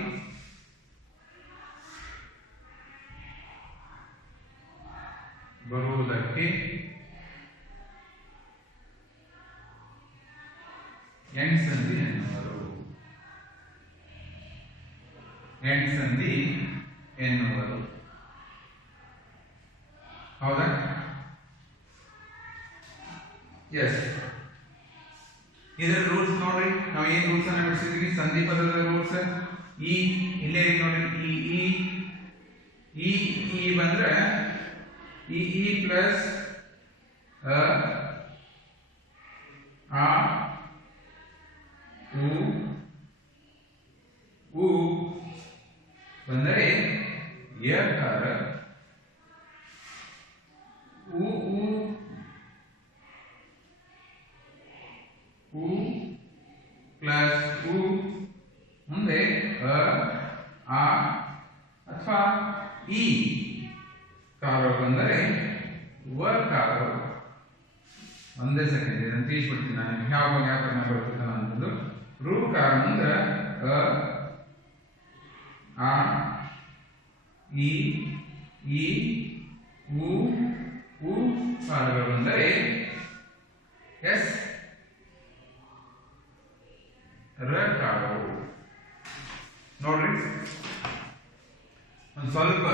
ಬರುವುದಕ್ಕೆ ಎಣ್ಸಂಧಿ ಎನ್ನುವರು. ಹೌದಾ? ಎಸ್, ಇದರ ರೂಲ್ಸ್ ನೋಡ್ರಿ. ನಾವು ಏನ್ ರೂಲ್ಸ್ ಅನ್ನ ಬಿಡಿಸಿದ್ವಿ? ಸಂಧಿ ಪದದ ರೂಲ್ಸ್. ಇಲ್ಲೇ ನೋಡ್ರಿ, ಈ ಬಂದ್ರೆ ಈ ಪ್ಲಸ್ ಆ ಉ ಬಂದರೆ ಯಕಾರ. ಉ ಪ್ಲಸ್ ಈ ಕಾರೋ ಬಂದರೆ ವಕಾರೋ. ಒಂದೇ ಸೆಕೆಂಡ್ ಇದನ್ನು ತೀರ್ಸ್ಬಿಡ್ತೀನಿ ನಾನು, ಯಾವ ವ್ಯಾಕರಣ ಬರುತ್ತಲ್ಲ ಅಂತಂದು. ಋಕಾರ ಮುಂದೆ ಆ ಈ ಉ ಕಾರಗಳು ಬಂದರೆ ಎಸ್ ರಕಾರೋ. ನೋಡ್ರಿ, ಒಂದು ಸ್ವಲ್ಪ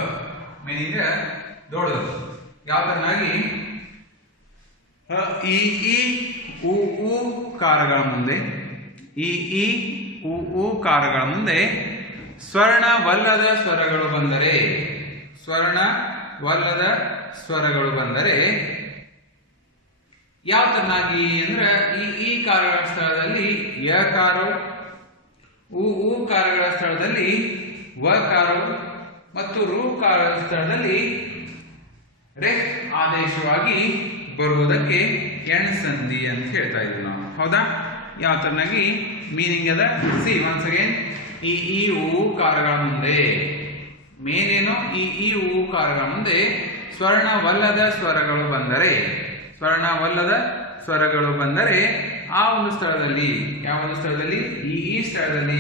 ಮೀನಿಂಗ್ ದೊಡ್ಡದು. ಯಾವ ತರನಾಗಿ ಈ ಉ ಕಾರಗಳ ಮುಂದೆ ಉ ಕಾರಗಳ ಮುಂದೆ ಸ್ವರ್ಣವಲ್ಲದ ಸ್ವರಗಳು ಬಂದರೆ, ಸ್ವರ್ಣವಲ್ಲದ ಸ್ವರಗಳು ಬಂದರೆ ಯಾವ ತರನಾಗಿ ಅಂದ್ರೆ ಈ ಕಾರಗಳ ಸ್ಥಳದಲ್ಲಿ ಯಕಾರೋ, ಉ ಕಾರಗಳ ಸ್ಥಳದಲ್ಲಿ ವಕಾರೋ ಮತ್ತು ರು ಕಾರಗಳ ಸ್ಥಳದಲ್ಲಿ ರೆ ಆದೇಶವಾಗಿ ಬರುವುದಕ್ಕೆ ಎಣ್ಸಂಧಿ ಅಂತ ಹೇಳ್ತಾ ಇದ್ದೀವಿ ನಾವು. ಹೌದಾ? ಯಾವ ತರನಾಗಿ ಮೀನಿಂಗ್ ಅದ ಸಿ ಒನ್ಸ್ ಅಗೇನ್. ಈ ಉ ಕಾರಗಳ ಮುಂದೆ ಮೇನ್ ಏನು, ಈ ಉ ಕಾರಗಳ ಮುಂದೆ ಸ್ವರ್ಣವಲ್ಲದ ಸ್ವರಗಳು ಬಂದರೆ, ಸ್ವರ್ಣವಲ್ಲದ ಸ್ವರಗಳು ಬಂದರೆ ಆ ಒಂದು ಸ್ಥಳದಲ್ಲಿ, ಯಾವ ಒಂದು ಸ್ಥಳದಲ್ಲಿ, ಈ ಸ್ಥಳದಲ್ಲಿ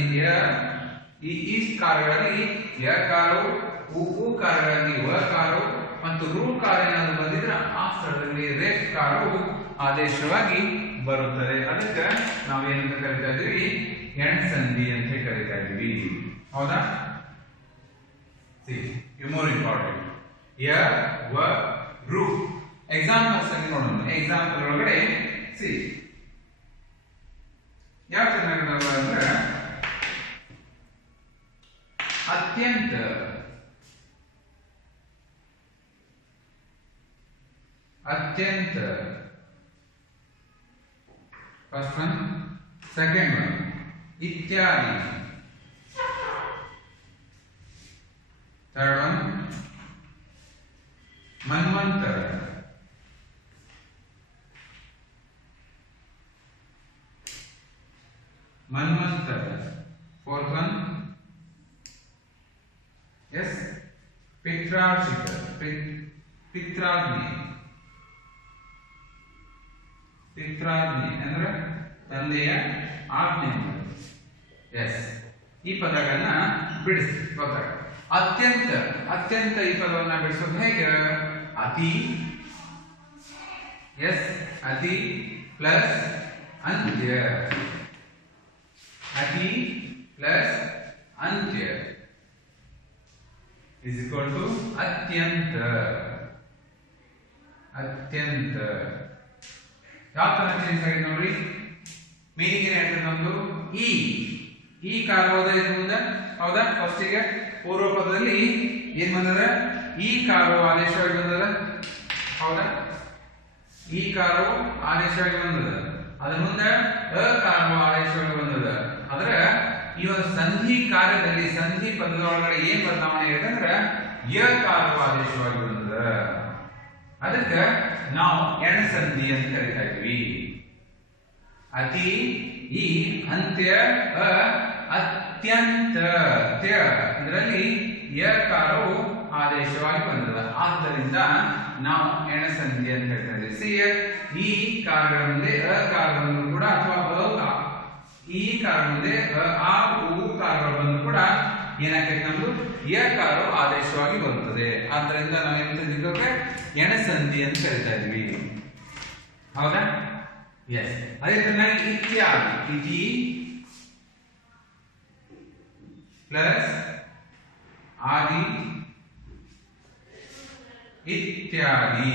ಈ ಕಾರಗಳಲ್ಲಿ ಯಕಾರೋ, ಉ ಕಾರಗಳಲ್ಲಿ ವಕಾರೋ ಮತ್ತು ರು ಕಾರ ಏನಾದ್ರು ಬಂದಿದ್ರೆ ಆ ಸ್ಥಳದಲ್ಲಿ ರೇಕಾರವು ಆದೇಶವಾಗಿ ಬರುತ್ತದೆ. ಅದಕ್ಕೆ ನಾವೇನಂತ ಕರಿತಾ ಇದೀವಿ, ಎಣ್ಸಂಧಿ ಅಂತ ಕರಿತಾ ಇದೀವಿ. ಹೌದಾ? ಮೋರ್ ಇಂಪಾರ್ಟೆಂಟ್ ಯ ವ ರು. ಎಕ್ಸಾಂಪಲ್ಸ್ ಅಲ್ಲಿ ನೋಡೋಣ. ಎಕ್ಸಾಂಪಲ್ ಒಳಗಡೆ ಸಿ ಯಾವ ಚೆನ್ನಾಗಿ ಅಂದ್ರೆ ಅತ್ಯಂತ, ಅತ್ಯಂತ ಫಸ್ಟ್ ಒನ್, ಸೆಕೆಂಡ್ ಒನ್ ಇತ್ಯಾದಿ, ಥರ್ಡ್ ಒನ್ ಮನ್ವಂತರ, ಮನ್ವಂತರ, ಫೋರ್ತ್ ಒನ್ ಎಸ್ ಪಿತ್ರಾರ್ಜಿತ, ಪಿತ್ರಾಗ್ನಿ, ಪಿತ್ರಾಗ್ನಿ ಅಂದ್ರೆ ತಂದೆಯ ಆಜ್ಞೆ. ಎಸ್, ಈ ಪದಗಳನ್ನ ಬಿಡಿಸಿ ಗೊತ್ತಾಗ. ಅತ್ಯಂತ, ಅತ್ಯಂತ ಈ ಪದವನ್ನ ಬಿಡಿಸೋದು ಹೇಗೆ? ಅತಿ, ಎಸ್ ಅತಿ ಪ್ಲಸ್ ಅಂತ್ಯ, ಅತಿ ಪ್ಲಸ್ ಅಂತ್ಯ is equal to ಅತ್ಯಂತ. ಅತ್ಯಂತ ಯಾವ ತರ ಚೇಂಜ್ ಆಗಿದೆ ನೋಡ್ರಿ. ಮೀನಿಂಗ್ ಏನ್ ಹೇಳ್ತದೆ ನಮ್ದು? ಈ ಕಾರ ಹೋದ ಇದು ಮುಂದೆ. ಹೌದಾ? ಫಸ್ಟಿಗೆ ಪೂರ್ವ ಪದದಲ್ಲಿ ಏನ್ ಬಂದದ? ಈ ಕಾರವು ಆದೇಶವಾಗಿ ಬಂದದ. ಹೌದಾ? ಈ ಕಾರವು ಆದೇಶವಾಗಿ ಬಂದದ. ಅದ್ರ ಮುಂದೆ ಅಕಾರವು ಆದೇಶವಾಗಿ ಬಂದದ. ಆದ್ರೆ ಈ ಒಂದು ಸಂಧಿ ಕಾರ್ಯದಲ್ಲಿ, ಸಂಧಿ ಪದದ ಒಳಗಡೆ ಏನ್ ಬದಲಾವಣೆ ಇದೆ ಅಂದ್ರೆ ಯಕಾರವು ಆದೇಶವಾಗಿ ಬಂದದ. ಅದಕ್ಕೆ ನಾವು ಎಣ್ಸಂಧಿ ಅಂತ ಕರಿತಾ ಇದ್ವಿ. ಅತಿ, ಈ ಅಂತ್ಯ, ಅತ್ಯಂತ, ಇದರಲ್ಲಿ ಯಕಾರವು ಆದೇಶವಾಗಿ ಬಂದದ. ಆದ್ದರಿಂದ ನಾವು ಎಣಸಂಧಿ ಅಂತ ಹೇಳ್ತಾ ಇದ್ದೀವಿ. ಸಿ ಈ ಕಾರಗಳ ಮುಂದೆ ಅಕಾರಗಳು ಬಂದ್ರು ಕೂಡ, ಅಥವಾ ಈ ಕಾರ ಮುಂದೆ ಆ ಉ ಕಾರಗಳು ಬಂದ್ರು ಕೂಡ ಏನಾಗ್ತೈತೆ ನಮ್ದು ಯಕಾರವು ಆದೇಶವಾಗಿ ಬರುತ್ತದೆ. ಆದ್ದರಿಂದ ನಾವೇನಂತ ಎಣಸಂಧಿ ಅಂತ ಕರಿತಾ ಇದ್ವಿ. ಹೌದಾ? ಎಸ್. ಅದೇ ತರನಾಗಿ ಇತ್ಯಾದಿ, ಇತಿ ಪ್ಲಸ್ ಆದಿ ಇತ್ಯಾದಿ.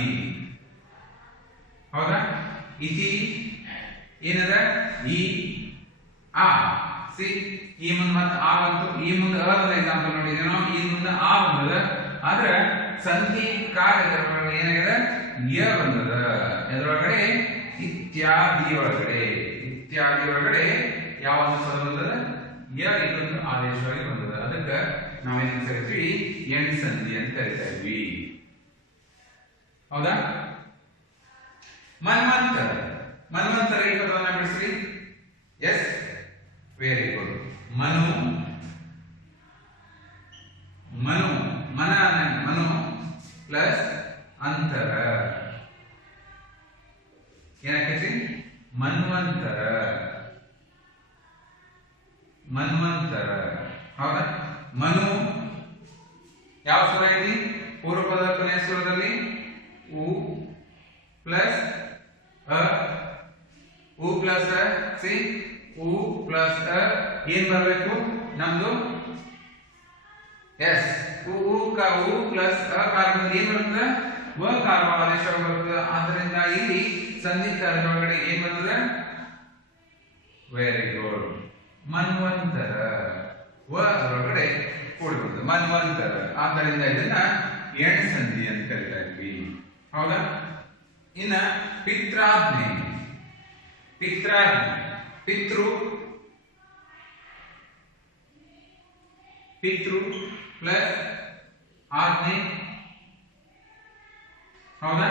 ಹೌದಾ? ಇತಿ ಏನದ? ಈ ಆ ಸಿ ಈ ಮುಂದೆ ಮತ್ತೆ ಆ ಬಂತು. ಈ ಮುಂದೆ ಅದ ಎಕ್ಸಾಂಪಲ್ ನೋಡಿದ್ವಿ ನಾವು. ಈ ಮುಂದೆ ಆ ಬಂದದ. ಆದ್ರೆ ಸಂಧಿ ಕಾರ್ಯದೊಳಗಡೆ ಏನಾಗಿದೆ? ಯ ಬಂದದ. ಎದ್ರೊಳಗಡೆ? ಇತ್ಯಾದಿ ಒಳಗಡೆ. ಇತ್ಯಾದಿ ಒಳಗಡೆ ಯಾವ ಪದ ಬಂದದ? ಯ ಇದೊಂದು ಆದೇಶವಾಗಿ ಬಂದದ. ಅದಕ್ಕೆ ನಾವೇನ್ ಕರಿತೀವಿ? ಎಣ್ಸಂಧಿ ಅಂತ ಕರಿತಾ ಇದ್ವಿ. ಹೌದಾ? ಮನ್ವಂತರ, ಮನ್ವಂತರ ಈ ಪದವನ್ನ ಬಿಡಿಸ್ರಿ. Yes, very good. ಮನು, ಮನು, ಮನ ಯಾವ ಸ್ವರ ಐತಿ ಪೂರ್ವ ಪದ ಕೊನೆಯ ಸ್ವರದಲ್ಲಿ ಉ ಪ್ಲಸ್ ಅ ಉ ಪ್ಲಸ್ ಅ ಸಿ ಉ ಪ್ಲಸ್ ಅ ಏನ್ ಬರಬೇಕು ನಮ್ದು ಎಸ್ ಉ ಪ್ಲಸ್ ಅ ಕಾರ ಏನ್ ಬರ್ತದೆ ವ ಕಾರ ಆದೇಶ ಬರ್ತದೆ ಆದ್ದರಿಂದ ಇಲ್ಲಿ ಸಂಧಿ ಒಳಗಡೆ ಏನ್ ಬರ್ತದೆ ವೆರಿ ಗುಡ್ ಮನ್ವಂತರ ವ ಒಳಗಡೆ ಕೂಡಿ ಬರ್ತದೆ ಮನ್ವಂತರ ಆದ್ದರಿಂದ ಇದನ್ನ ಎಣ್ ಸಂಧಿ ಅಂತ ಕರಿತಾ ಇದ್ವಿ ಹೌದಾ ಇನ್ನ ಪಿತ್ರಾಜ್ಞೆ ಪಿತೃ ಪ್ಲಸ್ ಆಜ್ಞೆ ಹೌದಾ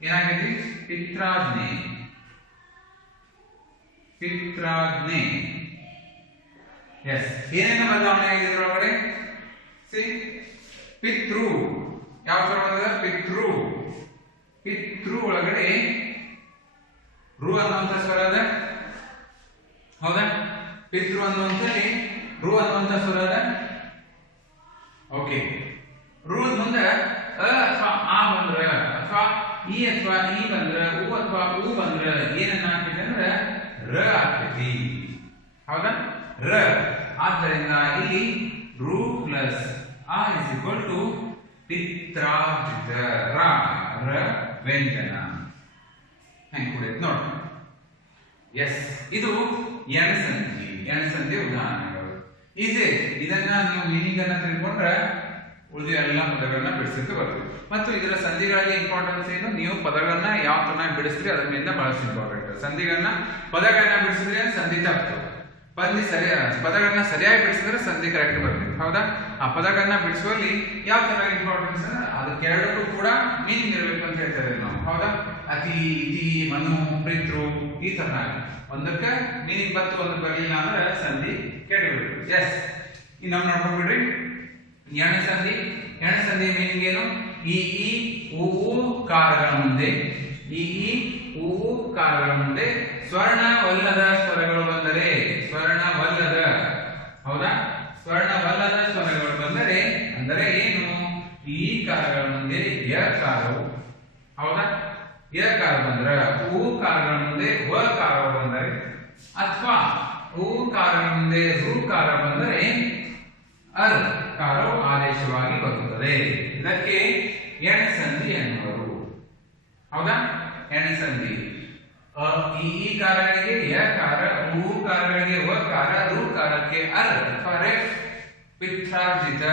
ಏನಾಗೈತಿ ಪಿತ್ರಾಜ್ಞೆ ಎಸ್ ಏನೇನು ಬದಲಾವಣೆ ಆಗಿದೆ ಇದರೊಳಗಡೆ ಸಿ ಪಿತೃ ಯಾವ ತರ ಬಂದ ಪಿತೃ ಒಳಗಡೆ ರು ಅನ್ನುವಂತ ಸ್ವರ ಅದ ಹೌದಾ ಪಿತೃ ಅನ್ನುವಂಥಲ್ಲಿ ರು ಅನ್ನುವಂತ ಸ್ವರ ಅದ ಓಕೆ ರು ಮುಂದೆ ಅ ಅಥವಾ ಆ ಬಂದ್ರ ಅಥವಾ ಈ ಬಂದ್ರ ಉ ಅಥವಾ ಉ ಬಂದ್ರ ಏನನ್ನ ಆಗ್ತೈತಿ ಅಂದ್ರೆ ರ ಆಗ್ತೈತಿ ಹೌದಾ ರ ಆದ್ದರಿಂದ ಇಲ್ಲಿ ರು ಪ್ಲಸ್ ಆ ಇಸ್ ಈಕ್ವಲ್ ಟು ಪಿತ್ರಾಜಿತ ರ ವ್ಯಂಜನ ಹೆಂಗ್ ಕುಡಿಯತ್ ನೋಡಿ ಎಸ್ ಇದು ಎಣಸಂಧಿ ಉದಾಹರಣೆಗಳು ಈಸಿ ಇದನ್ನ ನೀವು ಮೀನಿಂಗ್ ಅನ್ನ ತಿಳ್ಕೊಂಡ್ರೆ ಉಳಿದ ಎಲ್ಲ ಪದಗಳನ್ನ ಬಿಡಿಸಲಿಕ್ಕೆ ಬರ್ತದೆ ಮತ್ತು ಇದರ ಸಂಧಿಗಳಲ್ಲಿ ಇಂಪಾರ್ಟೆನ್ಸ್ ಏನು ನೀವು ಪದಗಳನ್ನ ಯಾವ ತರ ಬಿಡಿಸ್ತೀರಿ ಅದರ ಮೇಲೆ ಬಹಳ ಇಂಪಾರ್ಟೆಂಟ್ ಸಂಧಿಗಳನ್ನ ಪದಗಳನ್ನ ಬಿಡಿಸಿದ್ರೆ ಸಂಧಿ ತಪ್ಪು ಪದಗಳನ್ನ ಸರಿಯಾಗಿ ಬಿಡಿಸಿದ್ರೆ ಸಂಧಿ ಕರೆಕ್ಟ್ ಬರ್ತದೆ ಹೌದಾ ಆ ಪದಗಳನ್ನ ಬಿಡಿಸುವಲ್ಲಿ ಯಾವ ತರ ಇಂಪಾರ್ಟೆನ್ಸ್ ಅದಕ್ಕೆ ಎರಡಕ್ಕೂ ಕೂಡ ಮೀನಿಂಗ್ ಇರಬೇಕು ಅಂತ ಹೇಳ್ತಾರೆ ನಾವು ಹೌದಾ ಅತಿ ಇತಿ ಮನು ಪಿತೃ ಈ ತರ ಒಂದಕ್ಕೆ ಮೀನಿಂಗ್ ಬಂತು ಒಂದಕ್ಕೆ ಬರಲಿಲ್ಲ ಅಂದ್ರೆ ಸಂಧಿ ಕೆಡಬಿಡ್ತು ಎಸ್ ಇನ್ನು ನೋಡ್ಕೊಂಡ್ಬಿಡ್ರಿ ಎಣಸಂಧಿ ಮೀನಿಂಗ್ ಏನು ಈ ಉ ಕಾರಗಳ ಮುಂದೆ ಕಾರಗಳ ಮುಂದೆ ಸ್ವರ್ಣವಲ್ಲದ ಸ್ವರಗಳು ಬಂದರೆ ಹೌದಾ ಸ್ವರ್ಣವಲ್ಲದ ಸ್ವರಗಳು ಬಂದರೆ ಅಂದರೆ ಏನು ಈ ಕಾರಗಳ ಮುಂದೆ ಯ ಕಾರವು ಹೌದಾ ಯ ಕಾರ ಬಂದ್ರೆ ಉ ಕಾರಗಳ ಮುಂದೆ ವ ಕಾರವು ಬಂದರೆ ಅಥವಾ ಉ ಕಾರಗಳ ಮುಂದೆ ರು ಕಾರ ಬಂದರೆ ಅರ್ ಕಾರವು ಆದೇಶವಾಗಿ ಬರುತ್ತದೆ ಇದಕ್ಕೆ ಎಣಸಂಧಿ ಎನ್ನುವರು ಹೌದಾ ಎಣಸಂಧಿ ಈ ಕಾರಗಳಿಗೆ ಯ ಕಾರ ಉ ಕಾರಗಳಿಗೆ ವ ಕಾರ ರು ಕಾರಕ್ಕೆ ಅರ್ ಅಥವಾ ರೆಫ್ ಪಿತ್ರಾರ್ಜಿತ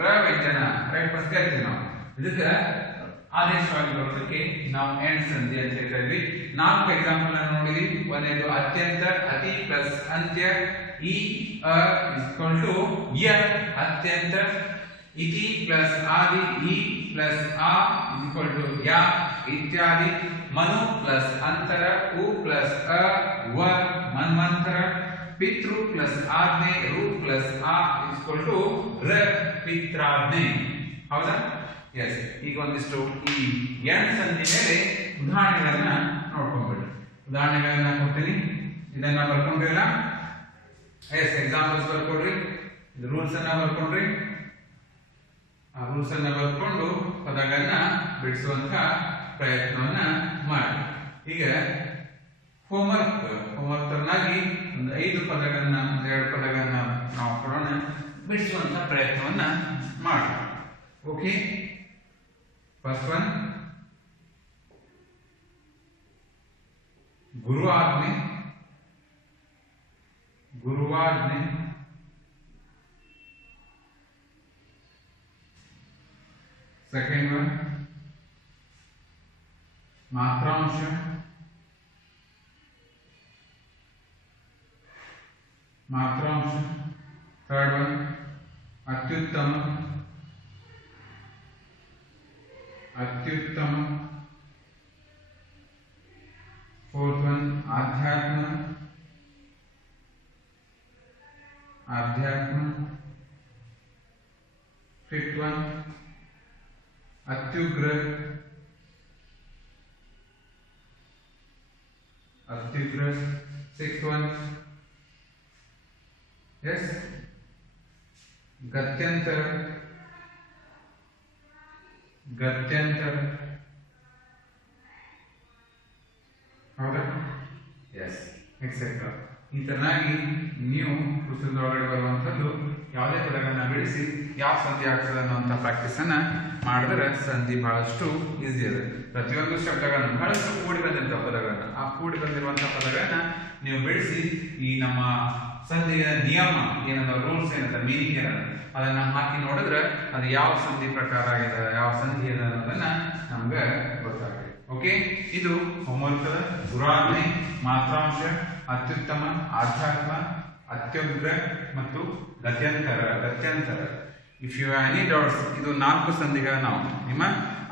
ರ ವ್ಯಂಜನ ರೆಫ್ ಅಂತ ಹೇಳ್ತೀವಿ ನಾವು ಇದಕ್ಕೆ ಆದೇಶವಾಗಿ ಬರೋದಕ್ಕೆ ನಾವು ಎಣಸಂಧಿ ಅಂತ ಹೇಳ್ತಾ ಇದ್ವಿ 4 ಎಕ್ಸಾಂಪಲ್ ಅನ್ನು ನೋಡಿದ್ವಿ ಒಂದೇದು ಅತ್ಯಂತ ಅತಿ ಪ್ಲಸ್ ಅಂತ್ಯ ಈ ಇಕ್ವಲ್ ಟು ಯ ಅತ್ಯಂತ ಇತಿ ಪ್ಲಸ್ ಆದಿ ಈ ಪ್ಲಸ್ ಆ ಇಕ್ವಲ್ ಟು ಯ ಇತ್ಯಾದಿ ಮನು ಪ್ಲಸ್ ಅಂತರ ಉ ಪ್ಲಸ್ ಅ ವ ಮನ್ವಂತರ ಪಿತೃ ಪ್ಲಸ್ ಆಜ್ಞೆ ರು ಪ್ಲಸ್ ಆ ಇಕ್ವಲ್ ಟು ರ ಪಿತ್ರಾಜ್ಞೆ ಹೌದಾ ಎಸ್ ಈಗ ಒಂದಿಷ್ಟು ಈ ಎಣಸಂಧಿ ಮೇಲೆ ಉದಾಹರಣೆಗಳನ್ನ ನೋಡ್ಕೊಂಡ್ಬಿಡ್ರಿ ಉದಾಹರಣೆಗಳನ್ನ ಕೊಡ್ತೀನಿ ಇದನ್ನ ಬರ್ಕೊಂಡ್ರಿಲ್ಲ ಎಸ್ ಎಕ್ಸಾಂಪಲ್ಸ್ ಬರ್ಕೊಡ್ರಿ ರೂಲ್ಸ್ ಅನ್ನ ಬರ್ಕೊಂಡ್ರಿ ಆ ರೂಲ್ಸ್ ಅನ್ನ ಬರ್ಕೊಂಡು ಪದಗಳನ್ನ ಬಿಡಿಸುವಂತ ಪ್ರಯತ್ನವನ್ನ ಮಾಡಿ ಈಗ ಹೋಮ್ವರ್ಕ್ ತರನಾಗಿ ಒಂದು 5 ಪದಗಳನ್ನ 2 ಪದಗಳನ್ನ ನಾವು ಕೊಡೋಣ ಬಿಡಿಸುವಂತ ಪ್ರಯತ್ನವನ್ನ ಮಾಡಿ ಓಕೆ ಫಸ್ಟ್ ಒನ್ ಗುರುವಾಜ್ಞೆ second one ಮಾತ್ರಾಂಶ third one ಅತ್ಯುತ್ತಮ fourth one ಆಧ್ಯಾತ್ಮ fifth one ಅತ್ಯುಗ್ರ sixth one yes ಗತ್ಯಂತರ ಗತ್ಯಂತರ. ಹೌದಾ? Yes, etcetera. ಈ ತರನಾಗಿ ನೀವು ಪುಸ್ತಕದೊಳಗಡೆ ಬರುವಂಥದ್ದು ಯಾವುದೇ ಪದಗಳನ್ನ ಬಿಡಿಸಿ ಯಾವ ಸಂಧಿ ಆಗ್ತದೆ ಅನ್ನುವಂಥ ಪ್ರಾಕ್ಟೀಸ್ ಅನ್ನ ಮಾಡಿದ್ರೆ ಸಂಧಿ ಬಹಳಷ್ಟು ಈಸಿ ಇದೆ. ಪ್ರತಿಯೊಂದು ಶಬ್ದಗಳನ್ನು ಬಹಳಷ್ಟು ಕೂಡಿ ಬಂದಿರುವಂತಹ ಪದಗಳನ್ನ, ಆ ಕೂಡಿ ಬಂದಿರುವಂತಹ ಪದಗಳನ್ನ ನೀವು ಬಿಡಿಸಿ ಈ ನಮ್ಮ ಸಂಧಿಯ ನಿಯಮ ಏನದ, ರೂಲ್ಸ್ ಏನದ, ಮೀನಿಂಗ್ ಏನದ ಅದನ್ನ ಹಾಕಿ ನೋಡಿದ್ರೆ ಅದು ಯಾವ ಸಂಧಿ ಪ್ರಕಾರ ಆಗಿದೆ, ಯಾವ ಸಂಧಿ ಇದೆ ಅನ್ನೋದನ್ನ ನಮ್ಗೆ ಗೊತ್ತಾಗುತ್ತೆ. ಓಕೆ, ಇದು ಹೋಮ್ವರ್ಕ್. ಗುರಾಜ್ಞೆ, ಮಾತ್ರಾಂಶ, ಅತ್ಯುತ್ತಮ, ಆಧ್ಯಾತ್ಮ, ಅತ್ಯುಗ್ರ ಮತ್ತು ಗತ್ಯಂತರ. If you have any doubts, ಇದು 4 ಸಂಧಿಗಳ ನಾವು ನಿಮ್ಮ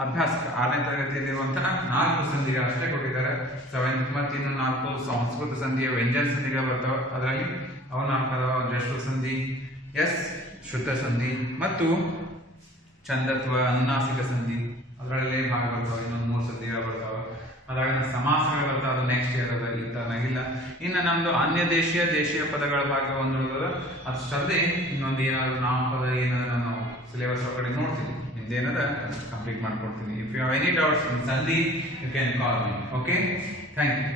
ಅಭ್ಯಾಸ 6ನೇ ತರಗತಿಯಲ್ಲಿರುವಂತಹ 4 ಸಂಧಿಗಳು ಅಷ್ಟೇ ಕೊಟ್ಟಿದ್ದಾರೆ. 7th ಮತ್ತು ಇನ್ನು 4 ಸಂಸ್ಕೃತ ಸಂಧಿಯ ವ್ಯಂಜನ ಸಂಧಿಗಳು ಬರ್ತಾವೆ. ಅದರಲ್ಲಿ ಅವು 4 ಅದಾವ. ಜಶ್ವ ಸಂಧಿ, ಎಸ್ ಶುದ್ಧ ಸಂಧಿ ಮತ್ತು ಚಂದತ್ವ, ಅನುನಾಸಿಕ ಸಂಧಿ ಅದರಲ್ಲಿ ಭಾಗ ಬರ್ತಾವೆ. ಇನ್ನೊಂದು 3 ಸಂಧಿಗಳು ಬರ್ತಾವೆ. ಅದಾಗಿ ಸಮಾಸಗಳು ಬರ್ತಾವೆ, ಅದು ನೆಕ್ಸ್ಟ್ ಇಯರ್ ಅದ, ಈ ತರನಾಗಿಲ್ಲ. ಇನ್ನು ನಮ್ದು ಅನ್ಯ ದೇಶೀಯ ಪದಗಳ ಭಾಗ ಒಂದು ಉಳಿದ, ಅಷ್ಟಲ್ಲದೆ ಇನ್ನೊಂದು ಏನಾದ್ರು ನಾಮಪದ ಏನಾದ್ರು ನಾವು ಸಿಲೆಬಸ್ ಒಳಗಡೆ ನೋಡ್ತೀವಿ. ನಿಮ್ದೇನದ ಕಂಪ್ಲೀಟ್ ಮಾಡ್ಕೊಡ್ತೀನಿ. If you have any doubts in ಸಂಧಿ you can call me. Okay, thank you.